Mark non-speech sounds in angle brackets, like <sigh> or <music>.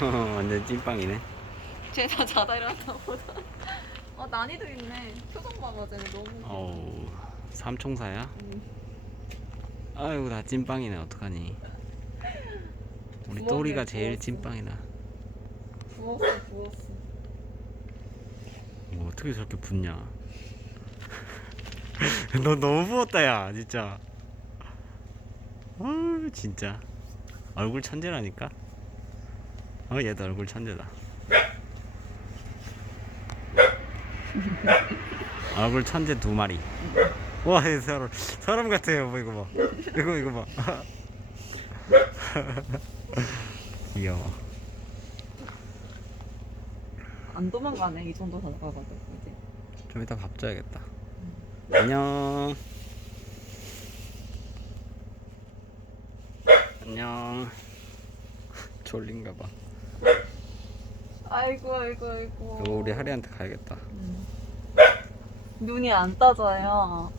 <laughs> 완전 찐빵이네. 쟤다 자다 일어났나 보다. <laughs> 어 난이도 있네. 표정 봐봐 쟤는 너무. 어우, 삼총사야? 음. 아이고, 나 찐빵이네. 어떡하니. 우리 부엌에 또리가 제일 부었어. 찐빵이다. 부었어 부었어. 뭐 어떻게 저렇게 붓냐? <laughs> 너 너무 부었다, 야, 진짜. 아, 진짜. 얼굴 천재라니까? 어, 얘도 얼굴 천재다. <laughs> 얼굴 천재 두 마리. 와, 얘 사람, 사람 같아요. 뭐 이거 봐. 이거 이거 봐. <laughs> 귀여워. 안 도망가네 이 정도 다가가도 이제. 좀 이따 밥 줘야겠다. 안녕. 안녕. 졸린가 봐. 아이고 아이고 아이고. 이거 우리 하리한테 가야겠다. 눈이 안 따져요.